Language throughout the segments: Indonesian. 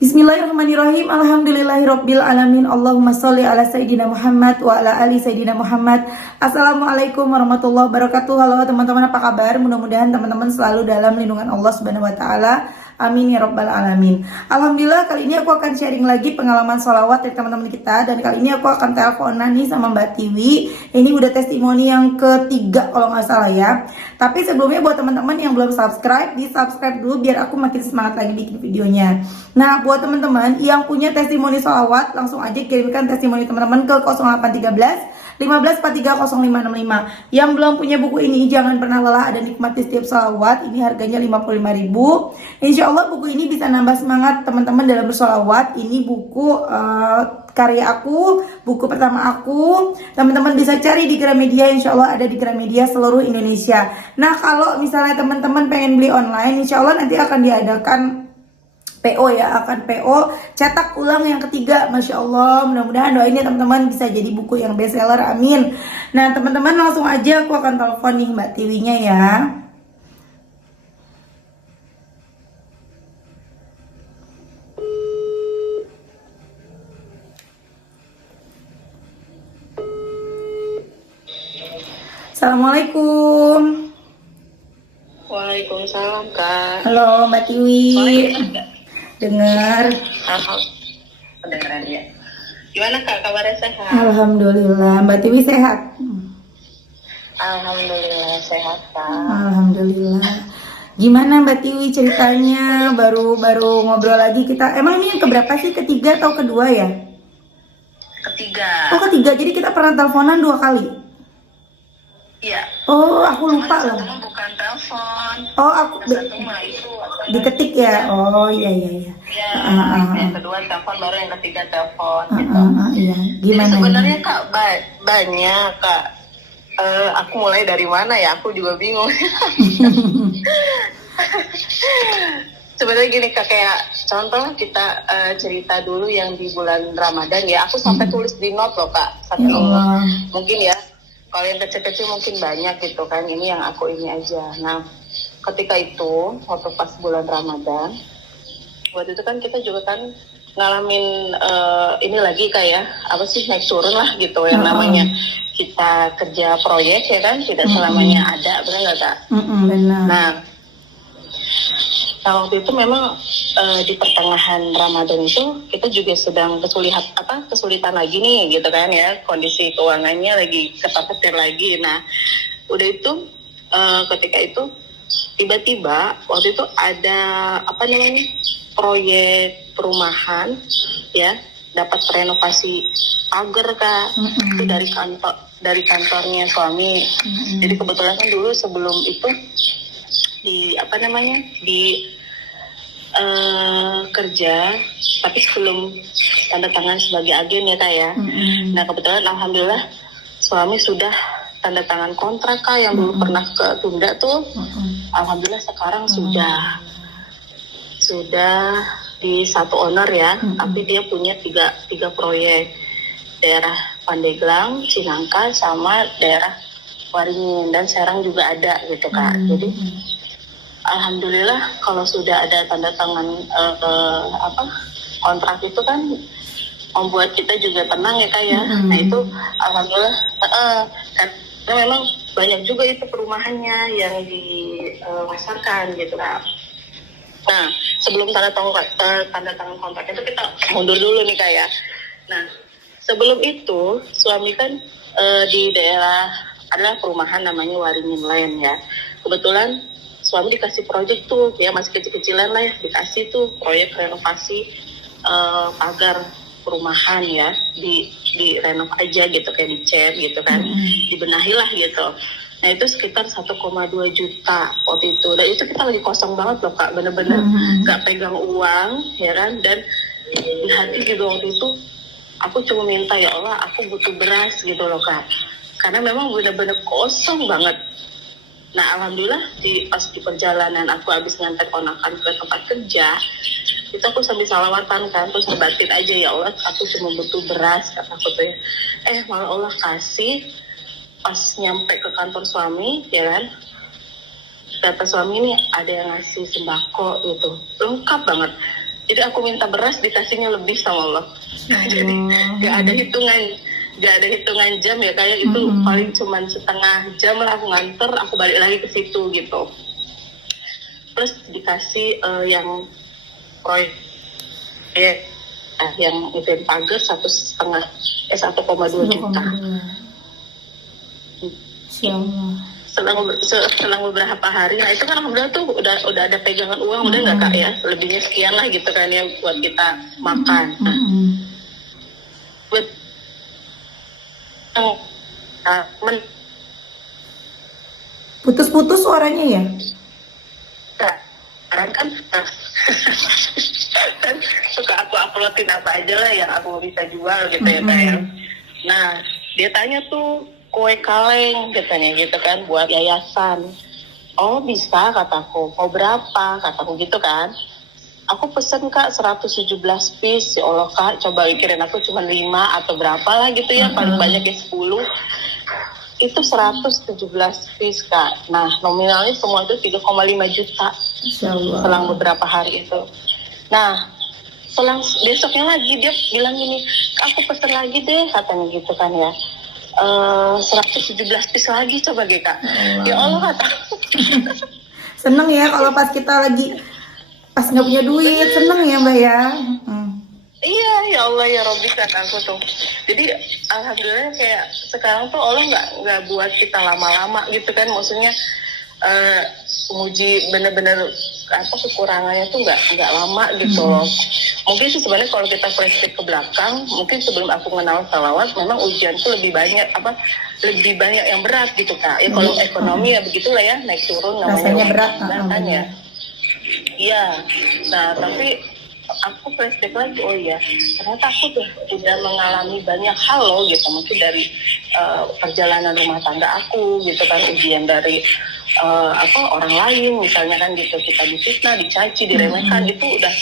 Bismillahirrahmanirrahim. Alhamdulillahirabbil alamin. Allahumma sholli ala sayidina Muhammad wa ala ali sayidina Muhammad. Assalamualaikum warahmatullahi wabarakatuh. Halo teman-teman, apa kabar? Mudah-mudahan teman-teman selalu dalam lindungan Allah Subhanahu wa taala. Amin ya rabbal alamin. Alhamdulillah, kali ini aku akan sharing lagi pengalaman sholawat dari teman-teman kita. Dan kali ini aku akan teleponan nih sama Mbak Tiwi. Ini udah testimoni yang ketiga kalau nggak salah ya. Tapi sebelumnya buat teman-teman yang belum subscribe, di subscribe dulu biar aku makin semangat lagi bikin videonya. Nah, buat teman-teman yang punya testimoni sholawat, langsung aja kirimkan testimoni teman-teman ke 0813 15430565. Yang belum punya buku ini jangan pernah lelah ada nikmati setiap sholawat. Ini harganya 55.000. Insya Allah buku ini bisa nambah semangat teman-teman dalam bersolawat. Ini buku karya aku, buku pertama aku. Teman-teman bisa cari di Gramedia, insya Allah ada di Gramedia seluruh Indonesia. Nah, kalau misalnya teman-teman pengen beli online, insya Allah nanti akan diadakan PO ya, akan PO cetak ulang yang ketiga. Masya Allah, mudah-mudahan doain ya teman-teman bisa jadi buku yang bestseller, amin. Nah teman-teman, langsung aja aku akan telepon nih Mbak Tiwinya ya. Assalamualaikum. Waalaikumsalam Kak. Halo Mbak Tiwi. Dengar. Kedengeran ya. Gimana Kak, kabarnya sehat? Alhamdulillah. Mbak Tiwi sehat? Alhamdulillah sehat Kak. Alhamdulillah. Gimana Mbak Tiwi ceritanya? Baru ngobrol lagi kita. Emang ini yang keberapa sih? Ketiga atau kedua ya? Ketiga. Oh ketiga. Jadi kita pernah teleponan 2 kali. Iya. Oh aku lupa loh. Satu bukan telepon. Oh aku Satu mah itu diketik ya. Oh iya. Iya. Yang kedua telepon, baru yang ketiga telepon gitu. Iya. Jadi Gimana? sebenarnya Kak banyak Kak. Aku mulai dari mana ya? Aku juga bingung. Sebenarnya gini Kak, kayak contoh kita cerita dulu yang di bulan Ramadan ya. Aku sampai tulis di note loh Kak. Saking mungkin ya. Kalau yang kecil-kecil mungkin banyak gitu kan. Ini yang aku ini aja. Nah, ketika itu waktu pas bulan Ramadan, waktu itu kan kita juga kan ngalamin ini lagi kayak apa sih, naik turun lah gitu yang namanya kita kerja proyek ya kan, tidak selamanya ada, benar nggak Kak? Benar. Nah waktu itu memang di pertengahan Ramadan itu kita juga sedang kesulitan lagi nih gitu kan ya, kondisi keuangannya lagi ketar-ketir lagi. Nah udah itu ketika itu tiba-tiba waktu itu ada proyek perumahan ya, dapat renovasi pagar Kak. Itu dari kantornya suami. Jadi kebetulan kan dulu sebelum itu di kerja, tapi sebelum tanda tangan sebagai agen ya Kak ya. Nah kebetulan alhamdulillah suami sudah tanda tangan kontrak Kak, yang dulu pernah ketunda tuh. Alhamdulillah sekarang sudah di satu owner ya. Tapi dia punya tiga proyek, daerah Pandeglang, Cinangka, sama daerah Waringin, dan Serang juga ada gitu Kak. Jadi alhamdulillah kalau sudah ada tanda tangan kontrak itu kan membuat kita juga tenang ya Kak ya. Nah itu alhamdulillah karena memang banyak juga itu perumahannya yang dipasarkan gitu Kak. Nah sebelum tanda tangan kontrak itu kita mundur dulu nih Kak ya. Nah sebelum itu suami kan di daerah adalah perumahan namanya Waringin Land ya. Kebetulan suami dikasih proyek tuh, ya masih kecil-kecilan lah ya, dikasih tuh proyek renovasi pagar perumahan ya, di renov aja gitu, kayak dicat gitu kan, dibenahi lah gitu. Nah itu sekitar 1,2 juta waktu itu, dan itu kita lagi kosong banget loh Kak, bener-bener gak pegang uang ya kan. Dan di hati juga waktu itu aku cuma minta, ya Allah aku butuh beras gitu loh Kak, karena memang bener-bener kosong banget. Nah alhamdulillah pas di perjalanan aku habis ngantar ponakan ke tempat kerja, itu aku sambil salawatan kan, terus ngebatin aja, ya Allah aku cuma butuh beras kata aku tuh ya. Malah Allah kasih. Pas nyampe ke kantor suami ya kan, kata suami ini ada yang ngasih sembako gitu, lengkap banget. Jadi aku minta beras dikasihnya lebih sama Allah. Jadi gak ada hitungan jam ya, kayak itu paling cuma setengah jam lah aku nganter, aku balik lagi ke situ gitu. Terus dikasih yang proyek yang event pagar 1,2 juta. Selang beberapa hari, nah itu kan alhamdulillah tuh udah ada pegangan uang, udah nggak Kak ya, lebihnya sekian lah gitu kan ya buat kita makan. Putus-putus suaranya ya? Sekarang kan suka aku uploadin apa aja lah yang aku bisa jual gitu ya Kak ya. Nah dia tanya tuh kue kaleng katanya gitu kan buat yayasan. Oh bisa kataku, mau berapa kataku gitu kan. Aku pesen Kak 117 piece. Ya Allah Kak, coba pikirin aku cuma 5 atau berapa lah gitu ya, paling banyak ya 10. Itu 117 piece Kak. Nah nominalnya semua itu 3,5 juta selang beberapa hari itu. Nah selang besoknya lagi dia bilang gini, aku pesen lagi deh katanya gitu kan ya. 117 piece lagi coba gitu Kak. Ya Allah kata. Seneng ya kalau pas kita lagi pas nggak punya duit, seneng ya Mbak ya. Iya ya Allah ya Robbi kata aku tuh. Jadi alhamdulillah kayak sekarang tuh Allah nggak buat kita lama-lama gitu kan, maksudnya menguji bener-bener apa kekurangannya tuh nggak lama gitu loh. Mungkin sih sebenarnya kalau kita flashback ke belakang, mungkin sebelum aku mengenal salawat, memang ujian tuh lebih banyak yang berat gitu Kak. Ya kalau ekonomi ya begitulah ya, naik turun namanya. Rasanya berat kan ya. Iya. Nah tapi aku flashback lagi, oh iya ternyata aku tuh udah mengalami banyak hal loh gitu, mungkin dari perjalanan rumah tangga aku gitu kan, ujian dari orang lain misalnya kan gitu, kita difitnah, dicaci, diremehkan, itu udah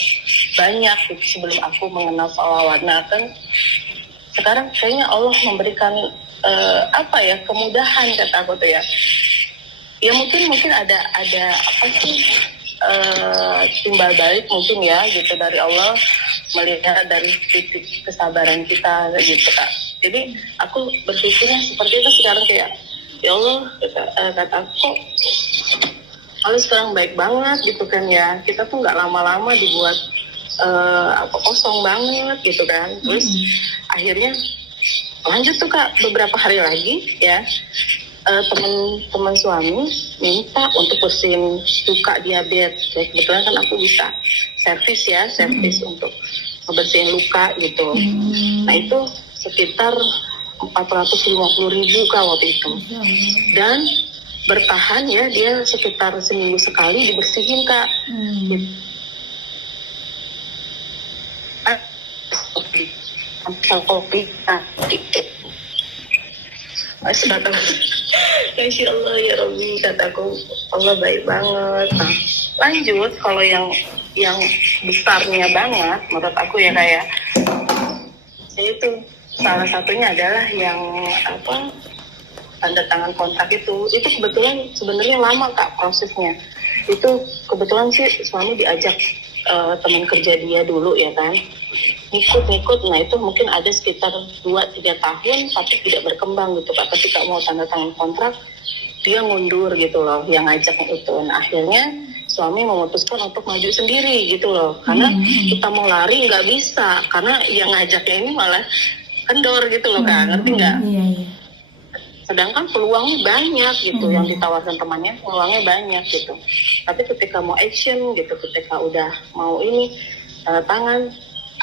banyak gitu sebelum aku mengenal salawat. Nah kan sekarang kayaknya Allah memberikan kemudahan kata aku tuh ya. Ya mungkin ada apa sih timbal balik mungkin ya gitu dari Allah, melihat dari titik kesabaran kita gitu Kak. Jadi aku berpikirnya seperti itu sekarang, kayak ya Allah kata aku kalau sekarang baik banget gitu kan ya, kita tuh nggak lama-lama dibuat kosong banget gitu kan. Terus akhirnya lanjut tuh Kak, beberapa hari lagi ya teman suami minta untuk bersihin luka diabetes. Ya, kebetulan kan aku bisa servis untuk bersihin luka gitu. Nah itu sekitar 450.000 Kak waktu itu. Dan bertahan ya, dia sekitar seminggu sekali dibersihin Kak. Kopi, Masya Allah ya Robbi, kataku Allah baik banget. Nah, lanjut kalau yang besarnya banget menurut aku ya kayak itu salah satunya adalah yang tanda tangan kontrak itu kebetulan sebenarnya lama Kak prosesnya. Itu kebetulan sih suami diajak teman kerja dia dulu ya kan, ngikut. Nah itu mungkin ada sekitar 2-3 tahun tapi tidak berkembang gitu Pak. Ketika mau tanda tangan kontrak dia mundur gitu loh yang ngajaknya itu. Nah akhirnya suami memutuskan untuk maju sendiri gitu loh, karena kita mau lari nggak bisa karena yang ngajaknya ini malah kendor gitu loh Kak, ngerti nggak? Sedangkan peluangnya banyak gitu, yang ditawarkan temannya peluangnya banyak gitu. Tapi ketika mau action gitu, ketika udah mau ini tanda tangan,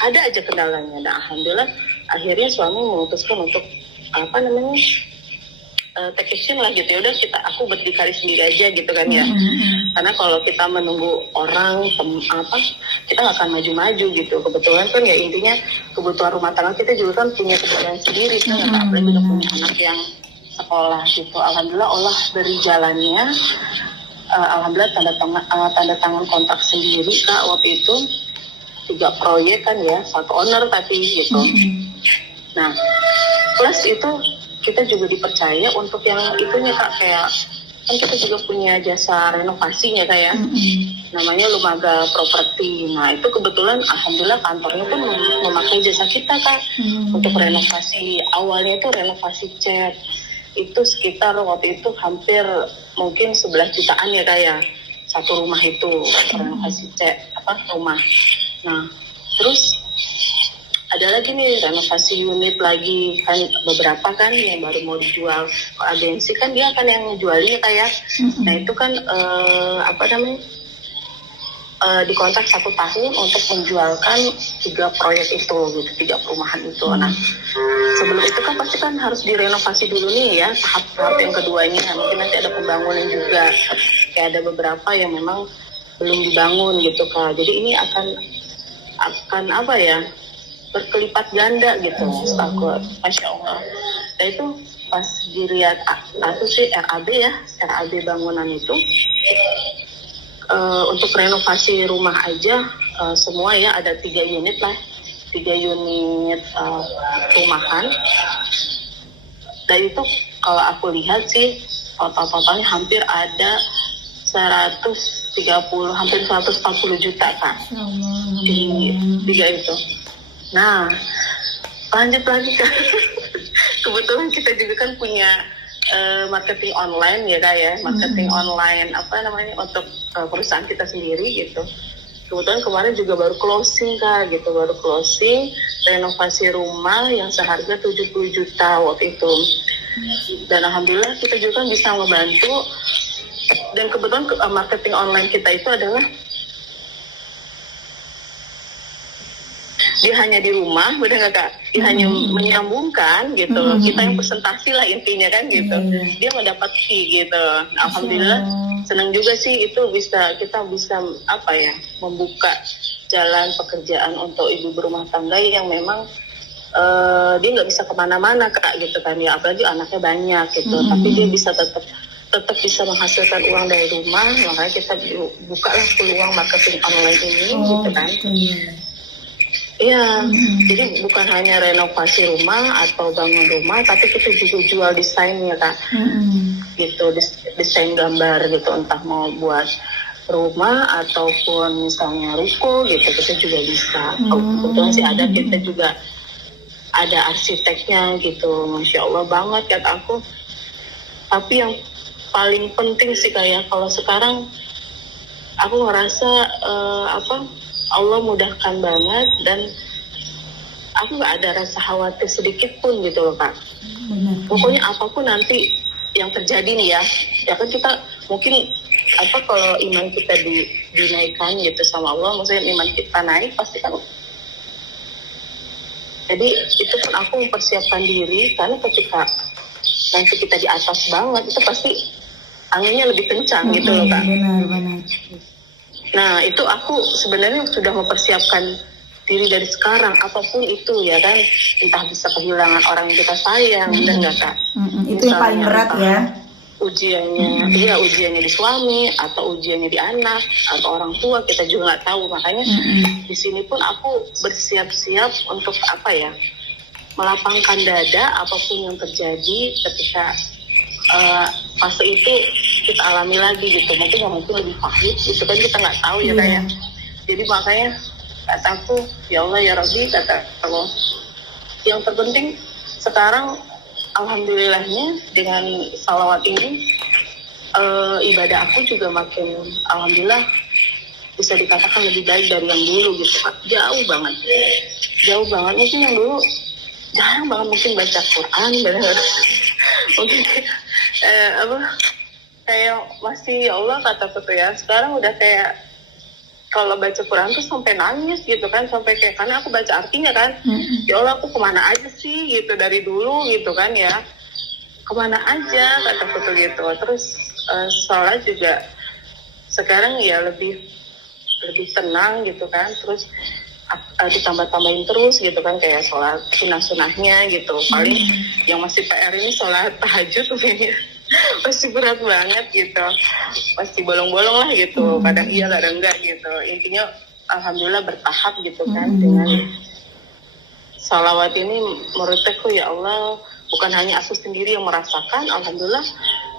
ada aja kendalanya. Nah alhamdulillah akhirnya suami memutuskan untuk take action lah gitu. Ya udah aku berdikari sendiri aja gitu kan ya. Karena kalau kita menunggu orang kita nggak akan maju-maju gitu. Kebetulan kan ya intinya kebutuhan rumah tangga kita juga kan punya kebutuhan sendiri kan, apalagi udah punya anak yang sekolah gitu. Alhamdulillah Allah beri jalannya. Alhamdulillah tanda tangan kontrak sendiri Kak waktu itu 3 proyek kan ya, 1 owner tapi gitu. Nah plus itu kita juga dipercaya untuk yang itunya Kak, kayak kan kita juga punya jasa renovasinya Kak ya. namanya Lumaga Properti. Nah itu kebetulan alhamdulillah kantornya pun memakai jasa kita Kak untuk renovasi. Awalnya itu renovasi cat itu sekitar waktu itu hampir mungkin 11 jutaan ya Kak ya, satu rumah itu renovasi cat rumah. Nah terus ada lagi nih renovasi unit lagi kan, beberapa kan yang baru mau dijual ke agensi kan, dia akan yang jualnya kayak nah itu kan dikontrak 1 tahun untuk menjualkan 3 proyek itu gitu, 3 perumahan itu. Nah sebelum itu kan pasti kan harus direnovasi dulu nih ya, tahap yang keduanya mungkin nanti ada pembangunan juga, kayak ada beberapa yang memang belum dibangun gitu Kak. Jadi ini akan apa ya, berkelipat ganda gitu, takut, masya Allah. Nah itu pas dilihat itu sih RAB ya, RAB bangunan itu untuk renovasi rumah aja semua ya ada 3 unit lah, 3 unit rumahan. Dan itu kalau aku lihat sih totalnya hampir ada 130 hampir 140 juta Kak di 3 itu. Nah lanjut lagi Kak, kebetulan kita juga kan punya marketing online ya Kak ya, marketing online untuk perusahaan kita sendiri gitu. Kebetulan kemarin juga baru closing Kak gitu, baru closing renovasi rumah yang seharga 70 juta waktu itu. Dan alhamdulillah kita juga kan bisa membantu. Dan kebetulan marketing online kita itu adalah dia hanya di rumah, benar nggak Kak? Dia hanya menyambungkan gitu. Kita yang presentasi lah intinya kan gitu. Dia mendapat fee gitu. Alhamdulillah senang juga sih itu kita bisa membuka jalan pekerjaan untuk ibu berumah tangga yang memang dia nggak bisa kemana-mana Kak gitu kan ya, apalagi anaknya banyak gitu. Tapi dia bisa tetap bisa menghasilkan uang dari rumah. Makanya kita bukalah peluang marketing online ini gitu kan. Iya, jadi bukan hanya renovasi rumah atau bangun rumah, tapi kita juga jual desainnya Kak, gitu, desain gambar gitu, entah mau buat rumah ataupun misalnya ruko gitu, kita juga bisa. Kebetulan sih ada, kita juga ada arsiteknya gitu, masya Allah banget kata aku. Tapi yang paling penting sih kayak kalau sekarang aku ngerasa Allah mudahkan banget dan aku nggak ada rasa khawatir sedikit pun gitu loh Kak. Pokoknya apapun nanti yang terjadi nih ya kan kita mungkin kalau iman kita dinaikkan gitu sama Allah, maksudnya iman kita naik pasti kan. Jadi itu pun aku mempersiapkan diri karena ketika nanti kita di atas banget itu pasti anginnya lebih kencang gitu loh Kak. Benar. Nah itu aku sebenarnya sudah mempersiapkan diri dari sekarang, apapun itu ya kan, entah bisa kehilangan orang yang kita sayang, dan nggak Kak? Itu yang paling berat ya. Ujiannya di suami atau ujiannya di anak atau orang tua, kita juga nggak tahu. Makanya di sini pun aku bersiap-siap untuk melapangkan dada apapun yang terjadi ketika fase itu kita alami lagi gitu. Mungkin lebih pahit itu kan kita nggak tahu ya kayak. Jadi makanya kataku, ya Allah ya Rabbi, kata Allah, yang terpenting sekarang alhamdulillahnya dengan salawat ini ibadah aku juga makin alhamdulillah bisa dikatakan lebih baik dari yang dulu gitu Pak. Jauh banget mungkin yang dulu jarang banget mungkin baca Quran, mungkin kayak masih ya Allah kataku tuh ya, sekarang udah kayak kalau baca Quran tuh sampai nangis gitu kan, sampai kayak karena aku baca artinya kan, ya Allah aku kemana aja sih gitu dari dulu gitu kan ya, kemana aja kataku tuh gitu. Terus sholat juga sekarang ya lebih tenang gitu kan, terus ditambah-tambahin terus gitu kan, kayak sholat sunah-sunahnya gitu. Paling yang masih PR ini sholat tahajud pasti berat banget gitu, pasti bolong-bolong lah gitu, kadang iya kadang enggak gitu. Intinya alhamdulillah bertahap gitu kan. Dengan salawat ini menurutku ya Allah, bukan hanya aku sendiri yang merasakan, alhamdulillah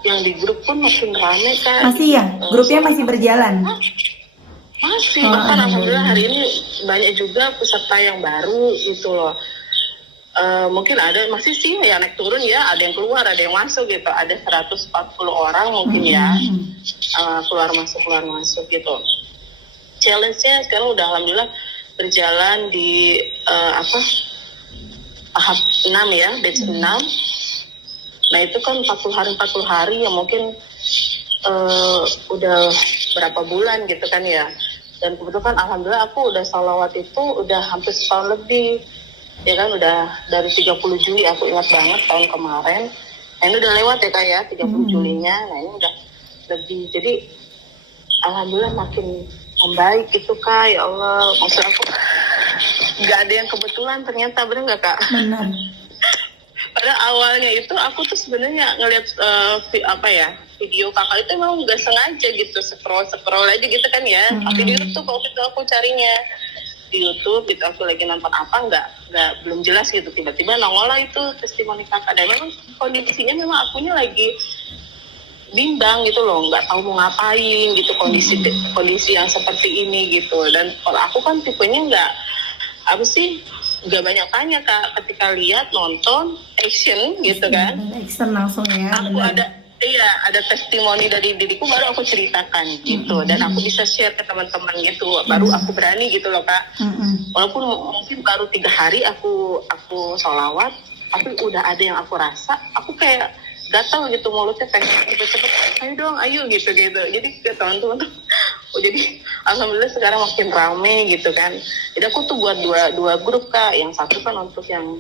yang di grup pun makin rame kan. Masih ya, grupnya masih berjalan. Masih, Oh, bahkan alhamdulillah alhamdulillah. hari ini banyak juga peserta yang baru gitu loh. Mungkin ada masih sih ya naik turun ya, ada yang keluar, ada yang masuk gitu. Ada 140 orang mungkin ya, keluar masuk gitu. Challenge-nya sekarang udah alhamdulillah berjalan di tahap 6 ya, batch 6. Nah itu kan 40 hari yang mungkin udah berapa bulan gitu kan ya. Dan kebetulan alhamdulillah aku udah sholawat itu udah hampir setahun lebih. Ya kan udah dari 30 Juli aku ingat banget tahun kemarin. Nah ini udah lewat ya Kak ya, 30 Julinya. Nah ini udah lebih. Jadi alhamdulillah makin membaik itu Kak, ya Allah. Maksud aku nggak ada yang kebetulan ternyata, bener nggak Kak? Benar. Pada awalnya itu aku tuh sebenarnya ngelihat video kakak itu emang nggak sengaja gitu, scroll aja gitu kan ya. Tapi di YouTube waktu itu aku carinya di YouTube gitu, aku lagi nonton apa nggak belum jelas gitu, tiba-tiba nongol lah itu testimoni kakak. Dan memang kondisinya memang akunya lagi bimbang gitu loh, nggak tahu mau ngapain gitu, kondisi yang seperti ini gitu. Dan kalau aku kan tipenya nggak banyak tanya Kak, ketika lihat nonton action gitu kan, Action langsung ya, aku benar. ada testimoni dari diriku baru aku ceritakan gitu, dan aku bisa share ke teman-teman gitu, baru aku berani gitu loh Kak. Walaupun mungkin baru 3 hari aku sholawat, tapi udah ada yang aku rasa, aku kayak gatal gitu mulutnya, pengen cepet-cepet ayo gitu. Jadi ke teman-teman tuh jadi alhamdulillah sekarang makin rame gitu kan. Jadi aku tuh buat dua grup Kak, yang satu kan untuk yang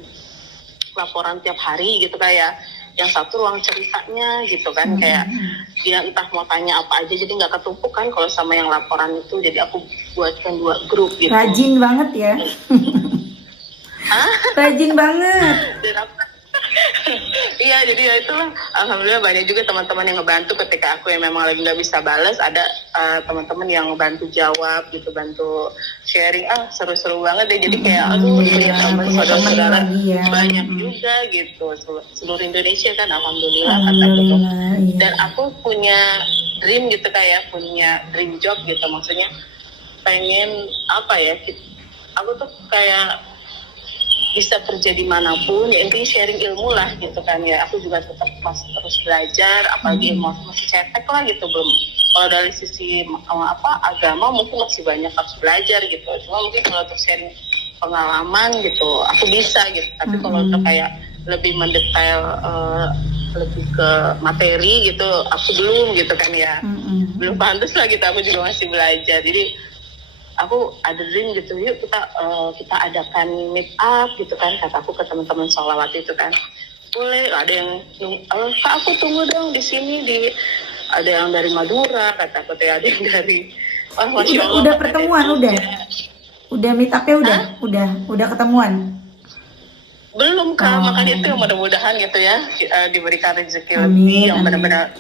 laporan tiap hari gitu Kak ya, yang satu ruang ceritanya gitu kan, kayak dia entah mau tanya apa aja, jadi nggak ketumpuk kan kalau sama yang laporan itu. Jadi aku buatkan 2 grup gitu. Rajin banget ya. Rajin banget. Dan iya, jadi ya itulah, alhamdulillah banyak juga teman-teman yang ngebantu ketika aku yang memang lagi nggak bisa balas. Ada teman-teman yang bantu jawab gitu, bantu sharing. Seru-seru banget deh, jadi kayak punya teman saudara-saudara ya. banyak juga gitu, seluruh Indonesia kan, alhamdulillah kata gitu. Alhamdulillah, iya. Dan aku punya dream gitu kayak punya dream job gitu, maksudnya pengen aku tuh kayak bisa kerja dimanapun ya, intinya sharing ilmu lah gitu kan ya. Aku juga tetap masih terus belajar, apalagi masih cetek lah gitu, belum. Kalau dari sisi agama mungkin masih banyak harus belajar gitu, cuma mungkin kalau untuk sharing pengalaman gitu aku bisa gitu. Tapi kalau untuk kayak lebih mendetail, lebih ke materi gitu, aku belum gitu kan ya. Belum pantas lah gitu, aku juga masih belajar. Jadi aku ada dream gitu, yuk kita adakan meet up gitu kan, kata aku ke teman-teman sholawat itu kan. Boleh, ada yang Kak aku tunggu dong di sini, ada yang dari Madura kata aku, ada yang dari Masya Allah, udah pertemuan udah meet up-nya udah ketemuan. Belum Kak, makanya itu mudah-mudahan gitu ya, diberikan rezeki Amin, lebih yang amin. benar-benar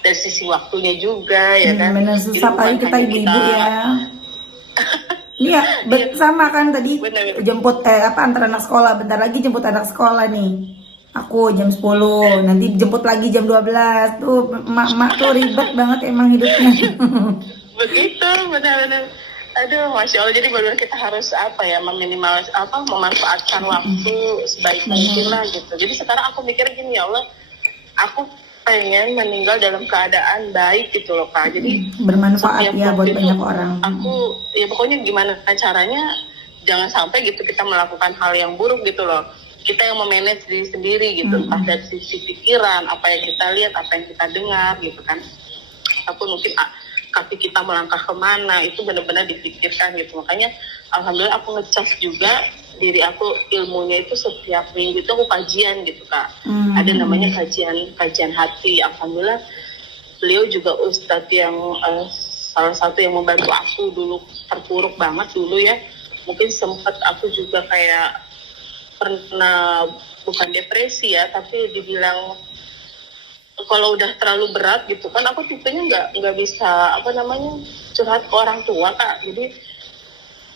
dari sisi waktunya juga ya kan. Benar, susah kali kita ibu-ibu ya. Iya, sama kan tadi jemput antar anak sekolah, bentar lagi jemput anak sekolah nih. Aku jam 10, nanti jemput lagi jam 12. Tuh emak-emak tuh ribet banget emang hidupnya. Begitu, benar-benar. Aduh, Masya Allah. Jadi benar kita harus memanfaatkan waktu sebaik mungkin lah gitu. Jadi sekarang aku mikir gini, ya Allah, aku pengen meninggal dalam keadaan baik gitu loh Kak. Jadi bermanfaat ya buat banyak orang. Aku ya pokoknya gimana caranya jangan sampai gitu kita melakukan hal yang buruk gitu loh. Kita yang memanage diri sendiri gitu, entah dari sisi pikiran, apa yang kita lihat, apa yang kita dengar gitu kan. Ataupun mungkin kaki kita melangkah kemana, itu benar-benar dipikirkan gitu. Makanya alhamdulillah aku ngecas juga diri aku, ilmunya itu setiap minggu itu aku kajian gitu Kak. Ada namanya kajian hati. Alhamdulillah beliau juga ustadz yang salah satu yang membantu aku dulu, terpuruk banget dulu ya. Mungkin sempat aku juga kayak pernah, bukan depresi ya, tapi dibilang kalau udah terlalu berat gitu kan, aku tipenya nggak bisa curhat ke orang tua Kak. Jadi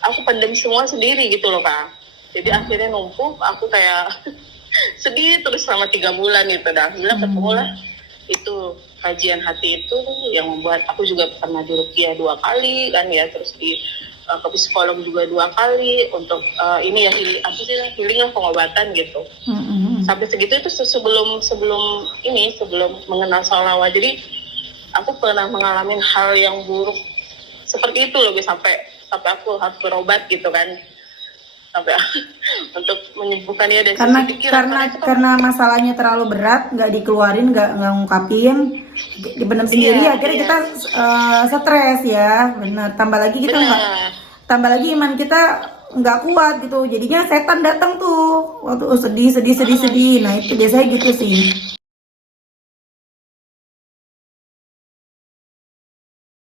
aku pendem semua sendiri gitu loh Kak. Jadi akhirnya numpuk, aku kayak sedih terus selama 3 bulan gitu. Dan alhamdulillah ketemu lah itu kajian hati itu yang membuat aku juga pernah diruqyah 2 kali kan ya, terus ke psikolog juga 2 kali untuk ini ya healing lah, pengobatan gitu. Sampai segitu itu sebelum mengenal sholawat. Jadi aku pernah mengalami hal yang buruk seperti itu loh, sampai aku harus berobat gitu kan, sampai untuk menyembuhkannya dari karena masalahnya terlalu berat, nggak dikeluarin, nggak ngungkapin, dipendam sendiri, akhirnya kita stres ya, benar. Tambah lagi iman kita nggak kuat gitu, jadinya setan datang tuh waktu sedih. Nah itu biasanya gitu sih.